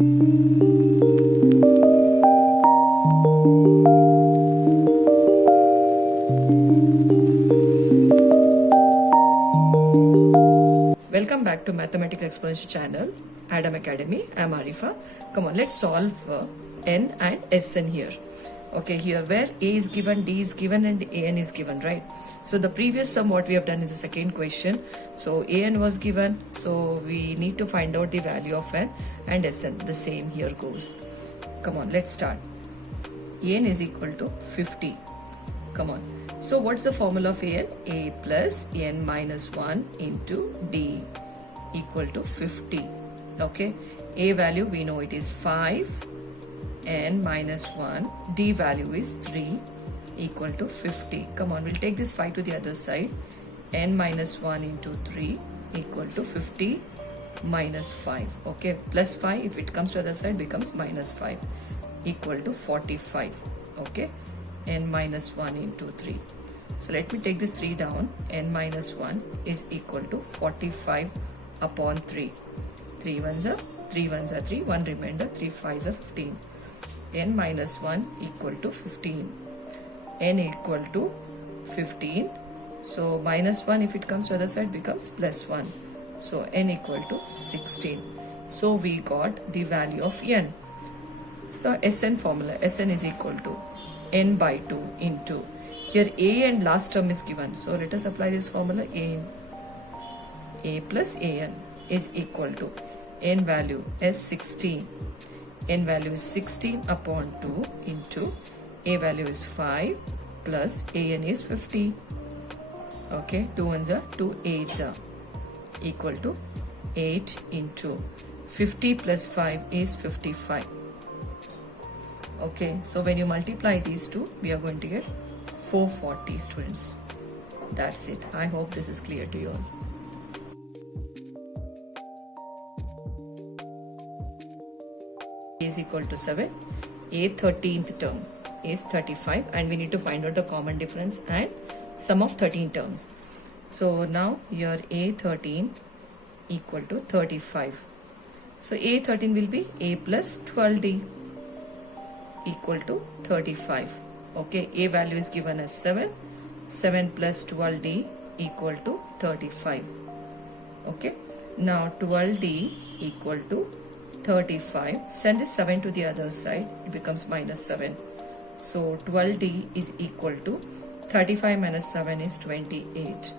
Welcome back to Mathematical Exponential channel, Adam Academy. I am Arifa. Come on, let's solve n and Sn here. Okay, here where a is given, d is given, and an is given, right? So the previous sum what we have done is the second question. So an was given, so we need to find out the value of n and Sn. The same here goes. Come on, let's start. An is equal to 50. Come on. So what's the formula of an? A plus n minus 1 into d equal to 50. Okay. A value we know it is 5. N minus 1. D value is 3 equal to 50. Come on, we'll take this 5 to the other side. N minus 1 into 3 equal to 50 minus 5. Okay. Plus 5 if it comes to the other side becomes minus 5 equal to 45. Okay. N minus 1 into 3. So let me take this 3 down. N minus 1 is equal to 45 upon 3. 3 ones are 3, 1 remainder, 3 5s are 15. N minus 1 equal to 15. N equal to 15. So minus 1 if it comes to the other side becomes plus 1. So n equal to 16. So we got the value of n. So Sn formula, Sn is equal to n by 2 into, here a and last term is given, so let us apply this formula. A plus an is equal to n value as 16. N value is 16 upon 2 into a value is 5 plus an is 50. Okay, 2 ones are 2 8s are equal to 8 into 50 plus 5 is 55. Okay, so when you multiply these two, we are going to get 440 students. That's it. I hope this is clear to you all. A is equal to 7. A 13th term is 35 and we need to find out the common difference and sum of 13 terms. So now your A13 equal to 35. So A13 will be A plus 12D equal to 35. Okay, a value is given as 7. 7 plus 12d equal to 35. Okay, now 12d equal to 35. Send this 7 to the other side, it becomes minus 7. So 12d is equal to 35 minus 7 is 28.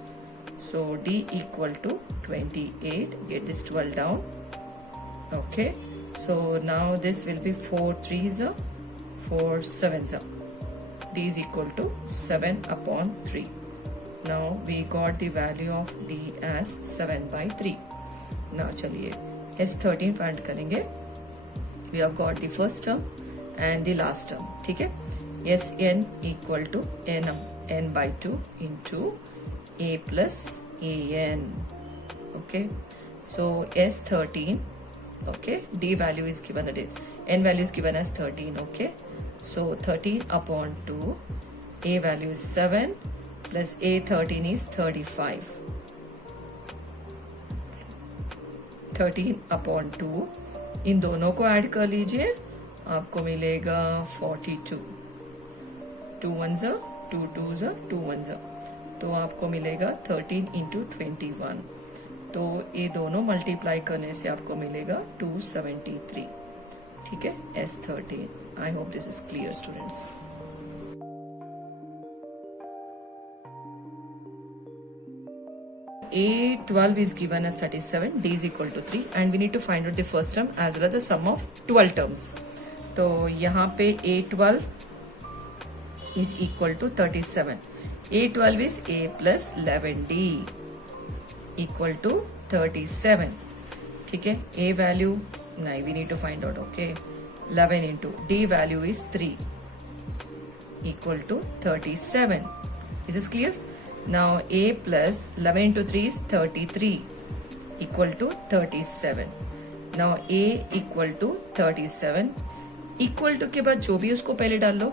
So d equal to 28. Get this 12 down. Okay, so now this will be 4 3s are 4 7s are. D is equal to 7 upon 3. Now we got the value of D as 7 by 3. Now चलिए S13 find करेंगे. We have got the first term and the last term. ठीक है. Sn equal to n by 2 into a plus an. Okay. So S13. Okay. D value is given the n value is given as 13. Okay. So 13 upon 2, a value is 7 plus a13 is 35. 13 upon 2, इन दोनों को add कर लीजिए, आपको मिलेगा 42. 2 ones are 2 2s are 2 ones are, तो आपको मिलेगा 13 into 21. तो ये दोनों मल्टीप्लाई करने से आपको मिलेगा 273. ठीक है, S13. I hope this is clear, students. A12 is given as 37, D is equal to 3 and we need to find out the first term as well as the sum of 12 terms. तो यहाँ पे A12 is equal to 37. A12 is A plus 11D equal to 37. ठीक है, A value, now we need to find out, okay. 11 into D value is 3 equal to 37. Is this clear? Now A plus 11 into 3 is 33 equal to 37. Now A equal to 37. Equal to के बाद जो भी उसको पहले डाल लो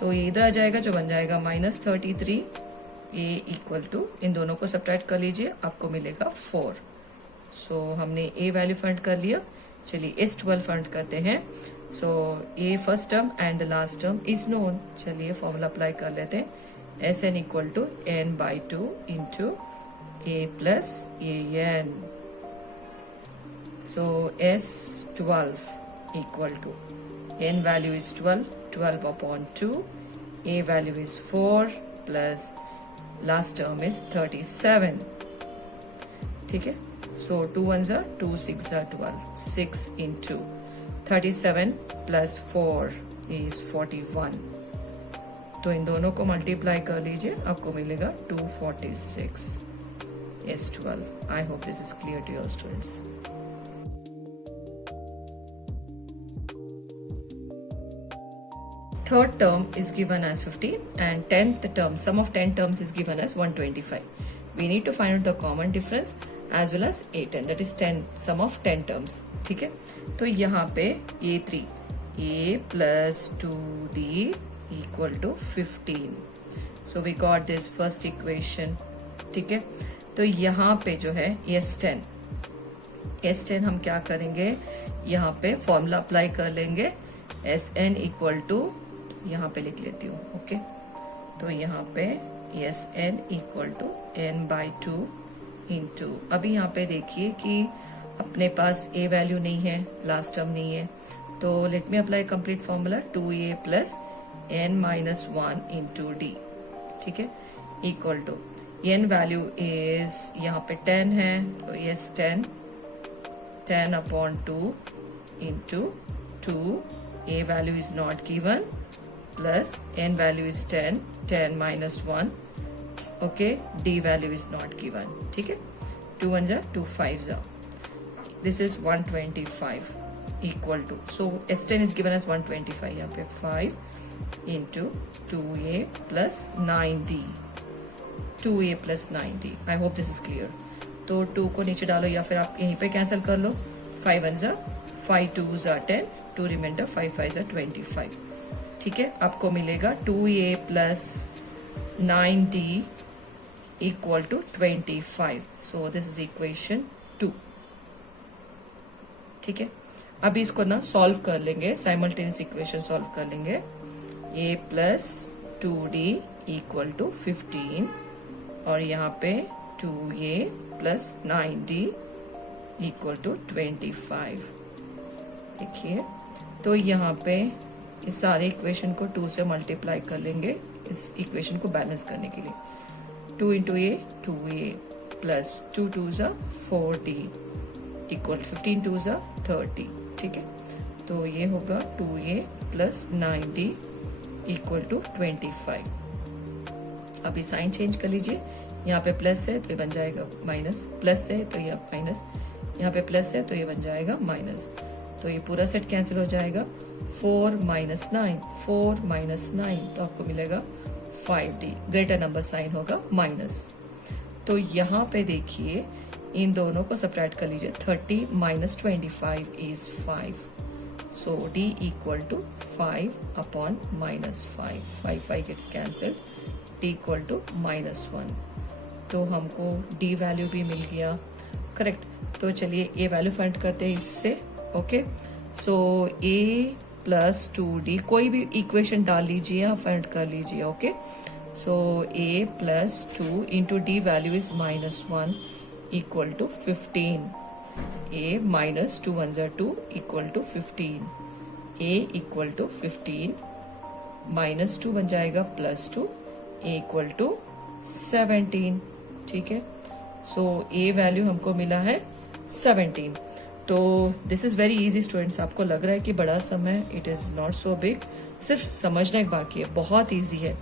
तो ये इधर आ जाएगा जो बन जाएगा -33. A equal to इन दोनों को सब्ट्रैक्ट कर लीजिए, आपको मिलेगा 4. सो हमने A वैल्यू फाइंड कर लिया. चलिए S12 फाइंड करते हैं. So a first term and the last term is known. चलिए फॉर्मूला अप्लाई कर लेते हैं. Sn equal to n/2 into a plus an. So S12 equal to n value is 12, 12 upon 2, a value is 4 plus last term is 37. ठीक है. So 2 ones are 2, 6 are 12, 6 into 37 plus 4 is 41. तो इन दोनों को multiply कर लीजिए, आपको मिलेगा 246 S12. I hope this is clear to your students. Third term is given as 15 and 10th term, sum of 10 terms is given as 125. We need to find out the common difference as well as A10, that is 10, sum of 10 terms. ठीक है. तो यहाँ पे A3, A plus 2D equal to 15. So we got this first equation. ठीक है. तो यहाँ पे जो है S10 हम क्या करेंगे, यहाँ पे फॉर्मूला अप्लाई कर लेंगे. Sn इक्वल टू, यहाँ पे लिख लेती हूँ. ओके. तो यहाँ पे Sn equal to n/2 into, अभी यहाँ पे देखिए कि अपने पास a वैल्यू नहीं है, लास्ट टर्म नहीं है, तो let me apply complete formula. 2a plus n-1 into d. ठीक है. Equal to n value is यहाँ पे 10 है, तो yes 10 upon 2 into 2, a value is not given, plus n value is 10 minus 1. Okay, d value is not given. ठीक है. 2 1s are 2 5s are. This is 125 equal to, so S10 is given as 125. यहाँ पे 5 into 2a plus 9d. 2a plus 9d. I hope this is clear. तो 2 को नीचे डालो या फिर आप यहीं पे कैंसिल कर लो. 5 1s are 5 2s are 10. 2 remainder 5 5s are 25. ठीक है. आपको मिलेगा 2a plus 9d equal to 25. So this is equation 2. ठीक है. अभी इसको ना सॉल्व कर लेंगे, साइमल्टेनियस इक्वेशन सॉल्व कर लेंगे. a plus 2d equal to 15 और यहाँ पे 2a plus 9d equal to 25. देखिए, तो यहाँ पे इस सारे इक्वेशन को 2 से मल्टीप्लाई कर लेंगे इस इक्वेशन को बैलेंस करने के लिए. 2 into A 2a plus 2 2s are 4d equal 15 2s are 30. ठीक है. तो ये होगा 2a plus 9d equal to 25. अभी साइन चेंज कर लीजिए. यहाँ पे प्लस है तो ये बन जाएगा माइनस, प्लस है तो ये माइनस, यहाँ पे प्लस है तो ये बन जाएगा माइनस. तो ये पूरा सेट कैंसिल हो जाएगा. 4 minus 9, 4 minus 9, तो आपको मिलेगा 5d. ग्रेटर नंबर साइन होगा माइनस. तो यहाँ पे देखिए इन दोनों को सब्ट्रैक्ट कर लीजिए. 30 minus 25 is 5. So d equal to 5 upon minus 5. 5 gets cancelled. d equal to -1. तो हमको d वैल्यू भी मिल गया. करेक्ट. तो चलिए a वैल्यू फाइंड करते हैं इससे. Okay. So a plus 2d, कोई भी इक्वेशन डाल लीजिए, आप फाइंड कर लीजिए. Okay. So a plus 2 into d value is -1 equal to 15. a minus 2 1s are 2 equal to 15. a equal to 15 minus 2 बन जाएगा प्लस 2, a इक्वल टू 17. ठीक है. सो a वैल्यू हमको मिला है 17. तो this is very easy students. आपको लग रहा है कि बड़ा सम है, it is not so big, सिर्फ समझना एक बाकी है, बहुत इजी है.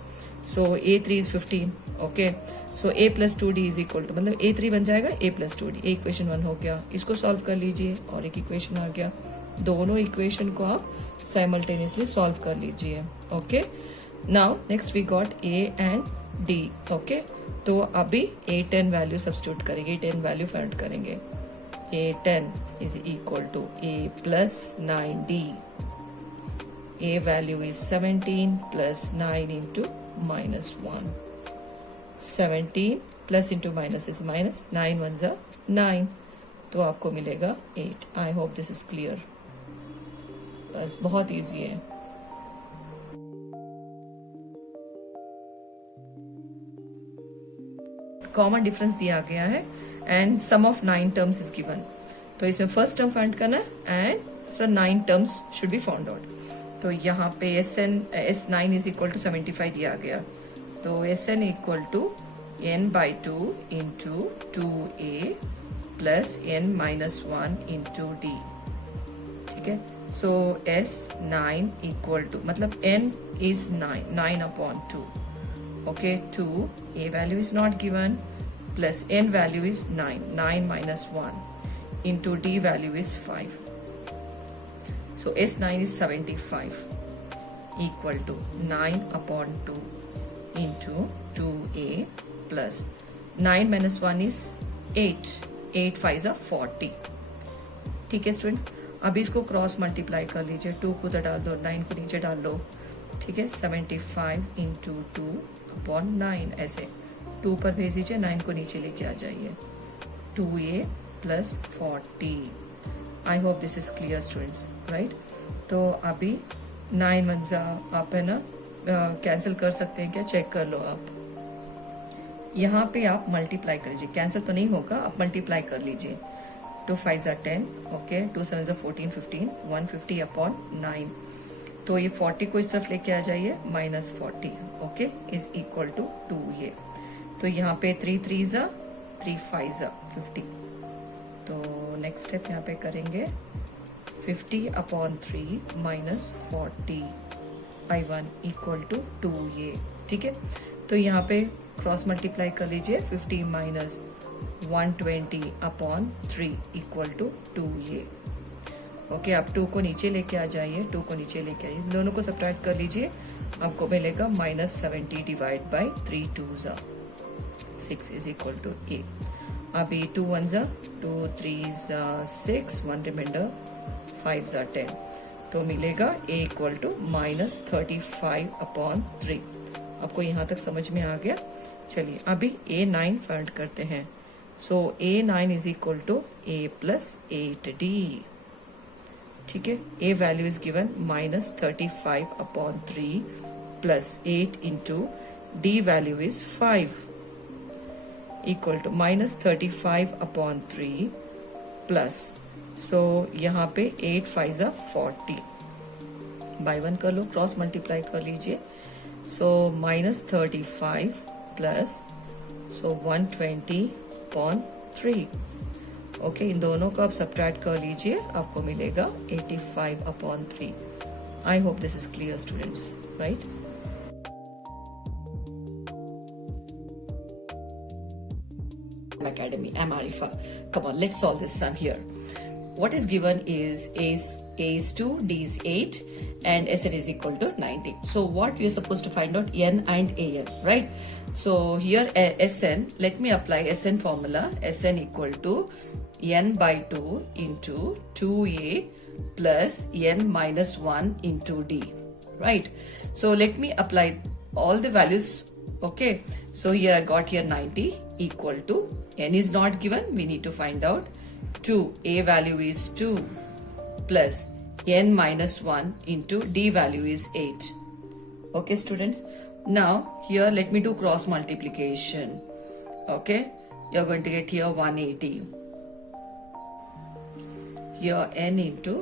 So a3 is 15. ओके. So a plus 2d is equal to, मतलब a3 बन जाएगा a प्लस 2d. इक्वेशन 1 हो गया, इसको सॉल्व कर लीजिए और एक इक्वेशन आ गया. दोनों इक्वेशन को आप साइमल्टेनियसली सॉल्व कर लीजिए. Okay. Now next we got a and d. Okay. तो अभी a10 वैल्यू सब्स्टिट्यूट करेंगे, a10 वैल्यू फाइंड करेंगे. a10 is equal to a plus 9d. a value is 17 plus 9 into -1. 17 plus into minus is minus. 9 ones are 9. तो आपको मिलेगा 8. I hope this is clear. बस बहुत easy है. Common difference दिया गया है and sum of 9 terms is given. तो इसमें फर्स्ट टर्म फाइंड करना है and so 9 terms should be found out. तो यहाँ पे S9 इज इक्वल टू 75 दिया गया. तो Sn equal to n/2 into 2a plus n-1 into d. ठीक है. सो S9 इक्वल टू मतलब n is 9/2. Okay, 2, a value is not given, plus n value is 9 minus 1 into d value is 5. So S9 is 75 equal to 9/2 into 2a plus 9 minus 1 is 8. 8 5s are 40. ठीक है students. अभी इसको cross multiply कर लीजिए. 2 को उधर डाल दो, 9 को नीचे डाल लो. ठीक है. 75 इंटू 2/9 ऐसे 2 पर भेज दीजिए, 9 को नीचे लेके आ जाइए. 2a plus 40. I hope this is clear students, right. तो अभी 9 1 आप है ना कैंसिल कर सकते हैं क्या, चेक कर लो आप. यहाँ पे आप मल्टीप्लाई कर लीजिए. कैंसिल तो नहीं होगा, आप मल्टीप्लाई कर लीजिए. 2 5s are 10. Okay. 2 7s are 14 15. 150/9. तो ये 40 को इस तरफ लेके आ जाइए, -40. Okay is equal to 2a. तो यहाँ पे 3 3s 3 5s 50. तो नेक्स्ट स्टेप यहाँ पे करेंगे 50/3 -40/1 इक्वल टू 2a. ठीक है. तो यहाँ पे क्रॉस मल्टीप्लाई कर लीजिए. 50 minus 120/3 equal to 2a. Okay. आप 2 को नीचे लेके आ जाइए. 2 को नीचे लेके आइए. दोनों को सब्ट्रैक्ट कर लीजिए. आपको मिलेगा -70 divide by 3 2s 6 is equal to a. अभी 2 1s 2 3s 6 1 रिमाइंडर 5s 10. तो मिलेगा a इक्वल टू -35/3. आपको यहाँ तक समझ में आ गया. चलिए अभी A9 फाइंड करते हैं. So A9 is equal to a plus 8d. ठीक है. a value is given -35/3 plus 8 into d value is 5 equal to -35/3 plus. So यहाँ पे 8 5s 40. बाय 1 कर लो, क्रॉस मल्टीप्लाई कर लीजिए. सो -35 प्लस 120/3. ओके. इन दोनों को आप सब्ट्रैक्ट कर लीजिए. आपको मिलेगा 85/3. आई hope this is clear students, right. Academy, I'm Arifa. Come on, let's solve this sum here. What is given is a is 2, d is 8, and Sn is equal to 90. So what we are supposed to find out n and an, right? So here Sn, let me apply Sn formula. Sn equal to n/2 into 2a plus n minus 1 into d, right? So let me apply all the values. Okay, so here I got here 90 equal to n is not given, we need to find out 2. A value is 2 plus n minus 1 into d value is 8. Okay students, now here let me do cross multiplication. Okay, you're going to get here 180. Here n into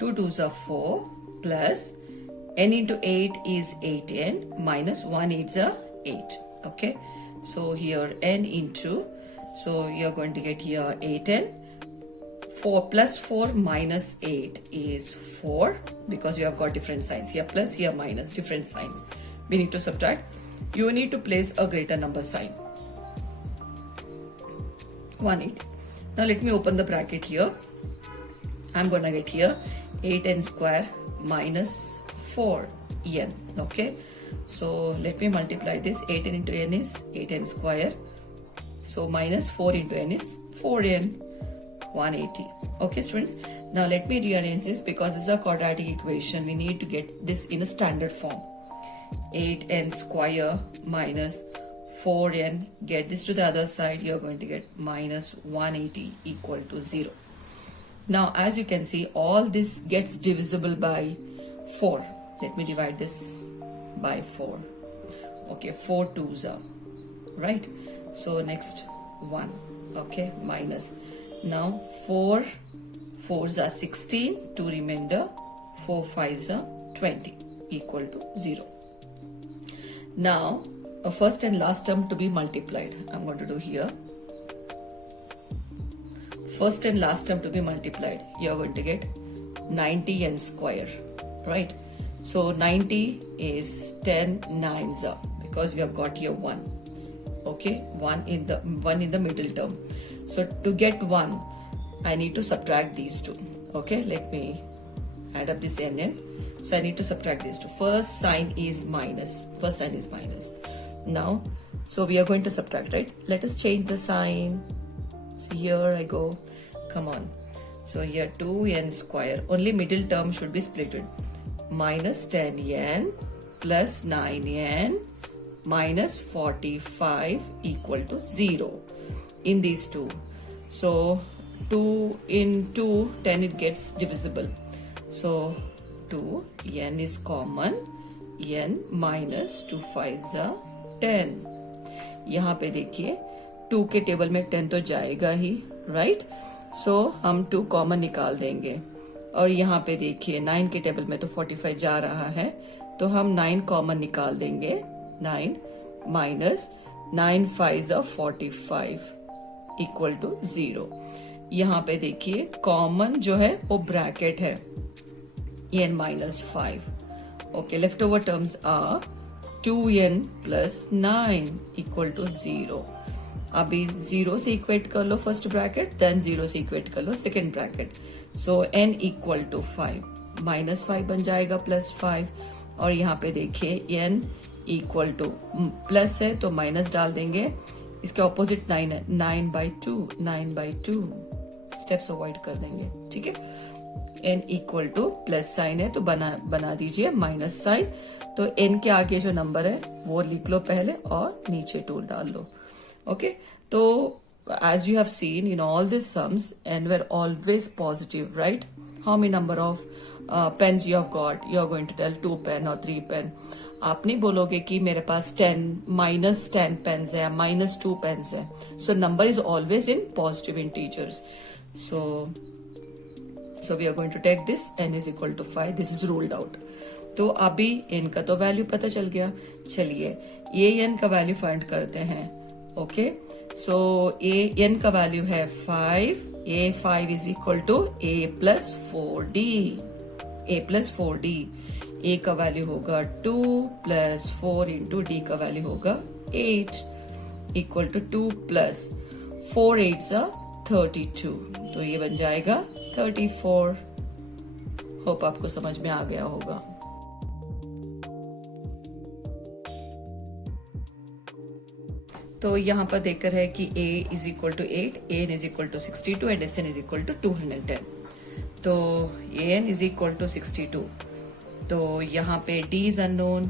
2 2s are 4 plus n into 8 is 8n minus 1 8s are 8. Okay, so here n into, so you're going to get here 8n. 4 plus 4 minus 8 is 4 because you have got different signs. Here plus, here minus, different signs. We need to subtract. You need to place a greater number sign. 180. Now let me open the bracket here. I'm gonna get here 8n square minus 4n. Okay, so let me multiply this. 8n into n is 8n square. So minus 4 into n is 4n. 180. Okay students, now let me rearrange this because this is a quadratic equation. We need to get this in a standard form. 8n square minus 4n, get this to the other side, you're going to get minus 180 equal to 0. Now as you can see, all this gets divisible by 4. Let me divide this by 4. Okay, 4 2s are, right? So next 1, okay, minus. Now 4 4s are 16, 2 remainder, 4 5s are 20 equal to 0. Now a first and last term to be multiplied. I'm going to do here. First and last term to be multiplied. You're going to get 90n square, right? So 90 is 10 9s are, because we have got here 1. Okay, 1 in the middle term. So to get 1, I need to subtract these two. Okay, let me add up this n. So I need to subtract these two. First sign is minus. First sign is minus. Now, so we are going to subtract, right? Let us change the sign. So here I go. Come on. So here 2n square. Only middle term should be splitted. Minus 10n plus 9n minus 45 equal to 0 in these two. So 2 in 2, 10 it gets divisible. So 2, n is common, n minus 2 5s are 10. यहाँ पे देखिए 2 के table में 10 तो जाएगा ही, right? सो हम 2 common निकाल देंगे. और यहाँ पे देखिए 9 के टेबल में तो 45 जा रहा है, तो हम 9 कॉमन निकाल देंगे. 9 minus 9 5s are 45 equal to 0. यहाँ पे देखिए कॉमन जो है वो ब्रैकेट है n minus 5. Okay, leftover terms are 2n plus 9 equal to 0. अभी 0 से इक्वेट कर लो फर्स्ट ब्रैकेट, देन 0 से इक्वेट कर लो second bracket. So n equal to 5, minus 5 बन जाएगा प्लस 5. और यहाँ पे देखिए n इक्वल टू प्लस है तो माइनस डाल देंगे. इसके ऑपोजिट 9 है, 9/2 स्टेप्स अवॉइड कर देंगे. ठीक है, n equal two plus sign है तो बना दीजिए माइनस साइन. तो n के आगे जो नंबर है वो लिख लो पहले और नीचे 2 डाल लो. ओके, तो as you have seen in all these sums, n were always positive, right? How many number of pens you have got? You are going to tell 2 pen or 3 pen. आप नहीं बोलोगे कि मेरे पास 10 minus 10 pens है, minus 2 pens है. So number is always in positive integers. So we are going to take this, n is equal to 5. This is ruled out. तो अभी n का तो वैल्यू पता चल गया. चलिए ये n का वैल्यू फाइंड करते हैं. ओके, सो n का वैल्यू है 5. a5 is equal to a plus 4d. a plus 4d. a का वैल्यू होगा 2 plus 4 into d का वैल्यू होगा 8 equal to 2 plus 4 8s are 32. तो ये बन जाएगा 34. होप आपको समझ में आ गया होगा. तो यहाँ पर देखकर है कि a is equal to 8, an is equal to 62 and sn is equal to 210. तो an is equal to 62. तो यहाँ पे d is unknown,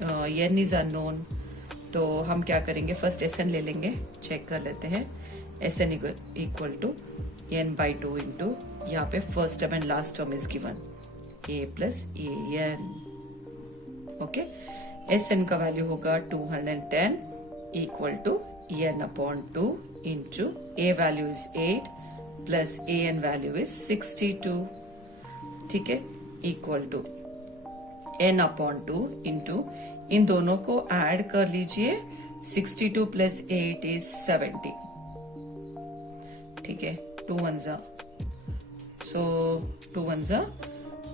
n is unknown. तो हम क्या करेंगे, फर्स्ट sn ले लेंगे, चेक कर लेते हैं. sn equal to n/2 into यहाँ पे first term and last term is given a plus an. Okay, sn का वैल्यू होगा 210 equal to n/2 into a value is 8 plus an value is 62. ठीक है, equal to n/2 into इन दोनों को add कर लीजिए. 62 plus 8 is 70. ठीक है, 2 1s are, so 2 1s are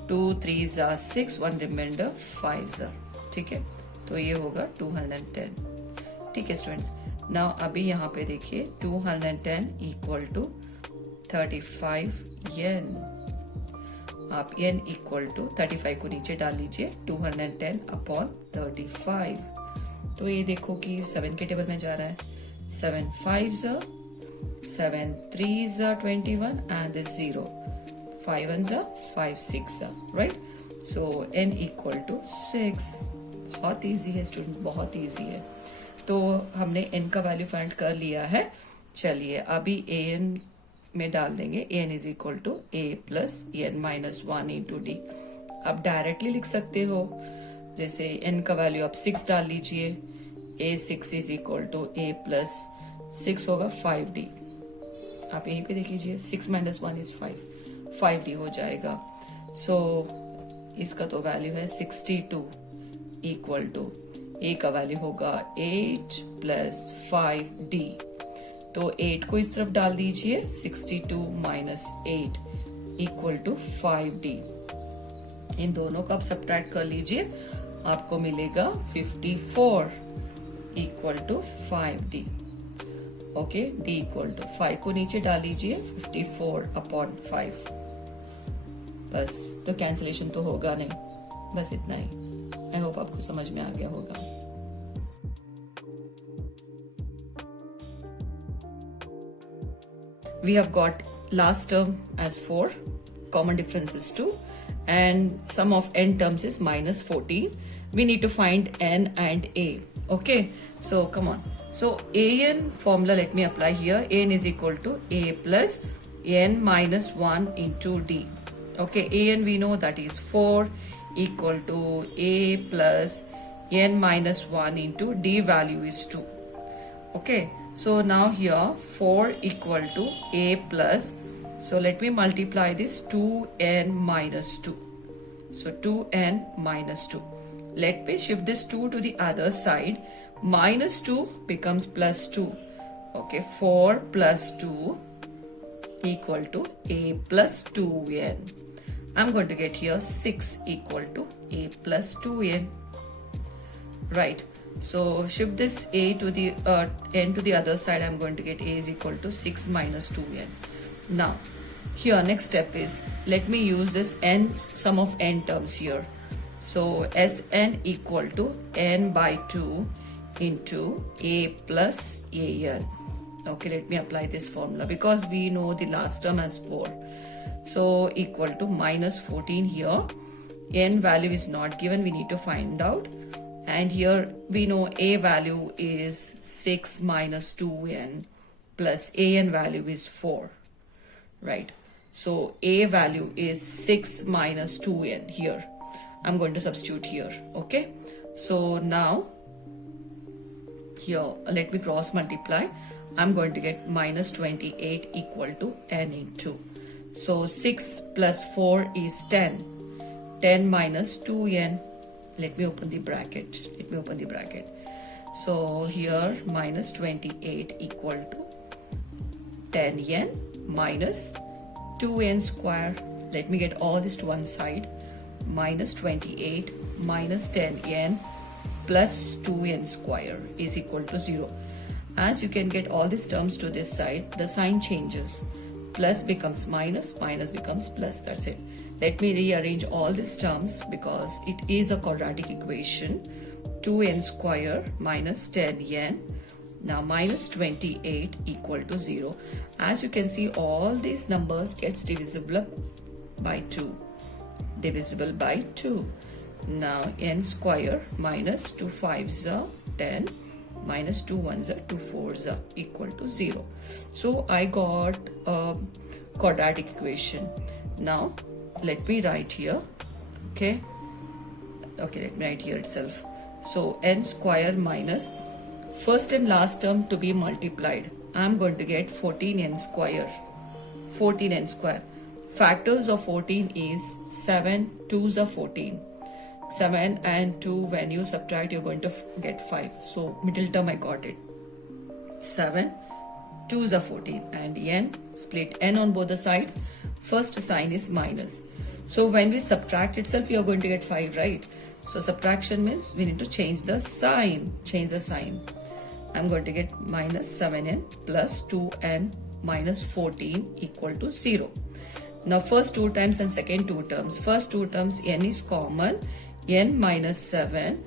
2 3s are 6, 1 remainder 5s are. ठीक है, तो ये होगा 210. ठीक है स्टूडेंट्स, नाउ अभी यहाँ पे देखिए 210 इक्वल टू 35 n. आप n इक्वल टू 35 को नीचे डाल लीजिए. 210 अपॉन 35. तो ये देखो कि 7 के टेबल में जा रहा है. 7 5s are 7 3s are 21 and this 0. 5 1s are 5 6 are, right? So n equal to 6. बहुत ईजी है स्टूडेंट, बहुत ईजी है. तो हमने n का वैल्यू फाइंड कर लिया है। चलिए अभी an में डाल देंगे, an is equal to a plus n minus 1 into d. आप डायरेक्टली लिख सकते हो, जैसे n का वैल्यू आप 6 डाल लीजिए, a6 is equal to a plus 6 होगा 5d। आप यहीं पे देख लीजिए, 6 माइनस 1 इज 5d हो जाएगा। सो इसका तो वैल्यू है 62 इक्वल टू a का वैल्यू होगा 8 प्लस 5d। तो 8 को इस तरफ डाल दीजिए, 62 माइनस 8 इक्वल टू 5d। इन दोनों को आप सब्ट्रैक्ट कर लीजिए, आपको मिलेगा 54 equal to 5d। Okay, d equal to 5 को नीचे डाल लीजिए, 54 अपॉन 5। बस, तो कैंसिलेशन तो होगा नहीं, बस इतना ही। आई होप आपको समझ में आ गया होगा। We have got last term as 4, common difference is 2, and sum of n terms is minus 14. We need to find n and a. Okay, so come on. So an formula, let me apply here. An is equal to a plus n minus 1 into d. Okay, an we know that is 4 equal to a plus n minus 1 into d value is 2. Okay, so now here 4 equal to a plus, so let me multiply this 2n minus 2. So 2n minus 2. Let me shift this 2 to the other side. Minus 2 becomes plus 2. Okay, 4 plus 2 equal to a plus 2n. I'm going to get here 6 equal to a plus 2n. Right. So shift this a to the n to the other side. I'm going to get a is equal to 6 minus 2n. Now here next step is, let me use this n sum of n terms here. So Sn equal to n by 2 into a plus an. Okay, let me apply this formula because we know the last term as 4. So equal to minus 14 here. N value is not given, we need to find out. And here we know a value is 6 minus 2n plus an value is 4, right? So a value is 6 minus 2n here. I'm going to substitute here, okay? So now here, let me cross multiply. I'm going to get minus 28 equal to n into. So 6 plus 4 is 10. 10 minus 2n. Let me open the bracket. So here minus 28 equal to 10n minus 2n square. Let me get all this to one side. Minus 28 minus 10n plus 2n square is equal to 0. As you can get all these terms to this side, the sign changes. Plus becomes minus, minus becomes plus. That's it. Let me rearrange all these terms because it is a quadratic equation. 2n square minus 10n. Now minus 28 equal to 0. As you can see, all these numbers gets divisible by 2. Divisible by 2. Now n square minus 2 5s are 10. Minus 2 1s are 2 4s are equal to 0. So I got a quadratic equation. Now let me write here. Okay, let me write here itself. So n square minus first and last term to be multiplied. I'm going to get 14n square. 14n square. Factors of 14 is 7 2s are 14. 7 and 2, when you subtract, you're going to get 5. So middle term I got it. 7 2s are 14 and n, split n on both the sides. First sign is minus. So when we subtract itself, you are going to get 5, right? So subtraction means we need to change the sign. I'm going to get minus 7n plus 2n minus 14 equal to 0. Now first two times and second two terms. First two terms, n is common. N minus 7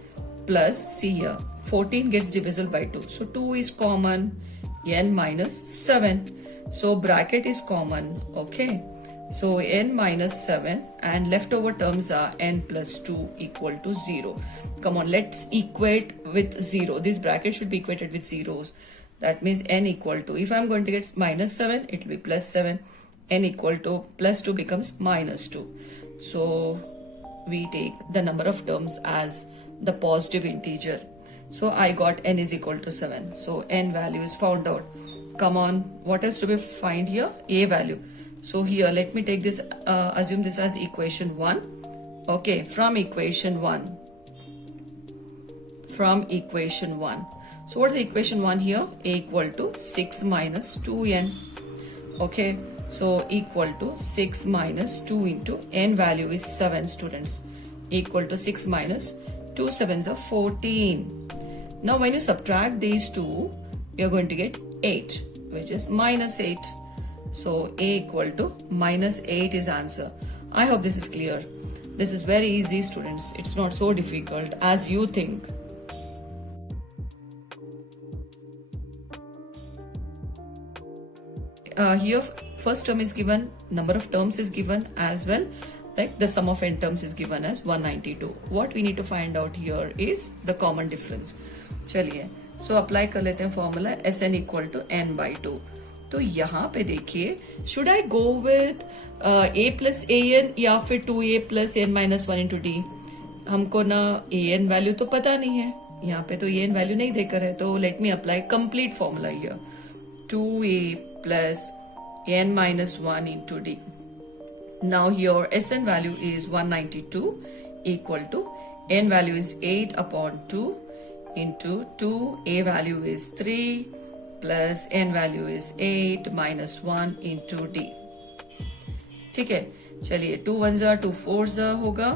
plus, see here, 14 gets divisible by 2. So 2 is common. N minus 7. So bracket is common. Okay. So n minus 7 and leftover terms are n plus 2 equal to 0. Come on, let's equate with 0. This bracket should be equated with zeros. That means n equal to, if I'm going to get minus 7, it will be plus 7. N equal to plus 2 becomes minus 2. So we take the number of terms as the positive integer. So I got n is equal to 7. So n value is found out. Come on, what else to be find here? A value. So here, let me take this, assume this as equation 1. Okay, from equation 1. So what's the equation 1 here? A equal to 6 minus 2n. Okay, so equal to 6 minus 2 into n value is 7, students. Equal to 6 minus 2 sevens are 14. Now when you subtract these two, you're going to get 8, which is minus 8. So A equal to minus 8 is answer. I hope this is clear. This is very easy, students. It's not so difficult as you think. Here first term is given, number of terms is given as well, like the sum of n terms is given as 192. What we need to find out here is the common difference. चलिए, so apply कर लेते हैं formula Sn equal to n by 2. तो यहाँ पे देखिए, should I go with a plus an या फिर 2a plus n minus 1 into d? हमको ना an वैल्यू तो पता नहीं है, यहाँ पे तो an वैल्यू नहीं देकर है, तो let me apply complete formula here. 2a plus n minus 1 into d. Now here Sn value is 192 equal to n value is 8 upon 2 into 2, a value is 3 plus n value is 8 minus 1 into d. ठीक है, चलिए 2 1 जा 2 4 जा होगा,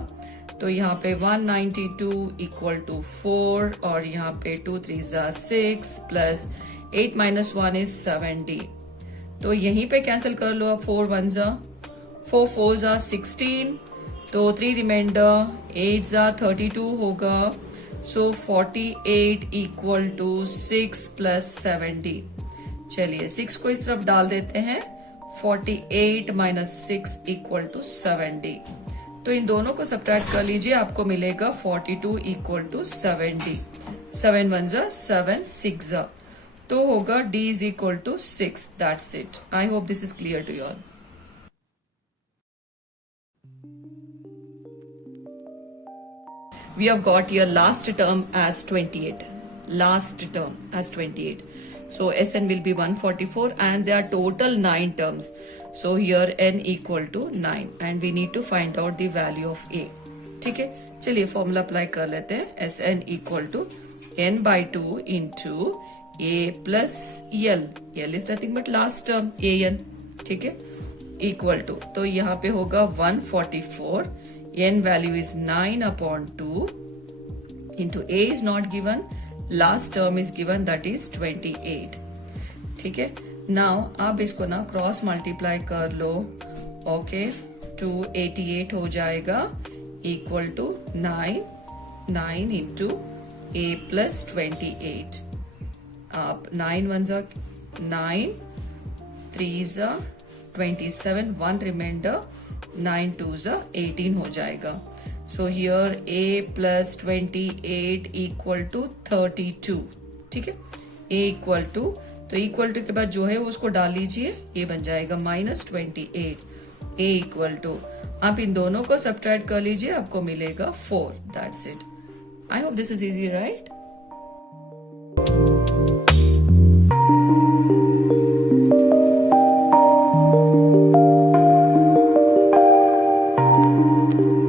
तो यहाँ पे 192 equal to 4 और यहाँ पे 2 3 जा 6 प्लस 8 minus 1 is 7d. तो यहीं पे कैंसिल कर लो अब, 4 1 जा 4 4 जा 16, तो 3 रिमाइंडर 8 जा 32 होगा. सो 48 इक्वल टू 6 प्लस 7d. चलिए 6 को इस तरफ डाल देते हैं, 48 माइनस 6 इक्वल टू 7d. तो इन दोनों को सब्ट्रैक्ट कर लीजिए, आपको मिलेगा 42 इक्वल टू 7d. 7 1 जा 7 6 जा, तो होगा d is equal to 6. That's it. I hope this is clear to you all. We have got here last term as 28. Last term as 28. So Sn will be 144 and there are total 9 terms. So here n equal to 9 and we need to find out the value of a. ठीक है, चलिए formula apply कर लेते हैं. Sn equal to n by 2 into a plus l. l is nothing but last term an. ठीक है, equal to, तो यहाँ पे होगा 144. n value is 9 upon 2 into a is not given, last term is given, that is 28. ठीक है, now आप इसको ना क्रॉस मल्टीप्लाई कर लो. ओके, 288 हो जाएगा equal to 9 into a plus 28. आप 9 1 जा 9, 3 जा 27, 1 रिमाइंडर, 9 2 जा 18 हो जाएगा. So here a plus 28 equal to 32. ठीक है, a इक्वल टू, तो इक्वल टू के बाद जो है उसको डाल लीजिए, ये बन जाएगा -28. a इक्वल टू, आप इन दोनों को सब्ट्रैक्ट कर लीजिए, आपको मिलेगा 4. That's it. I hope this is easy, right?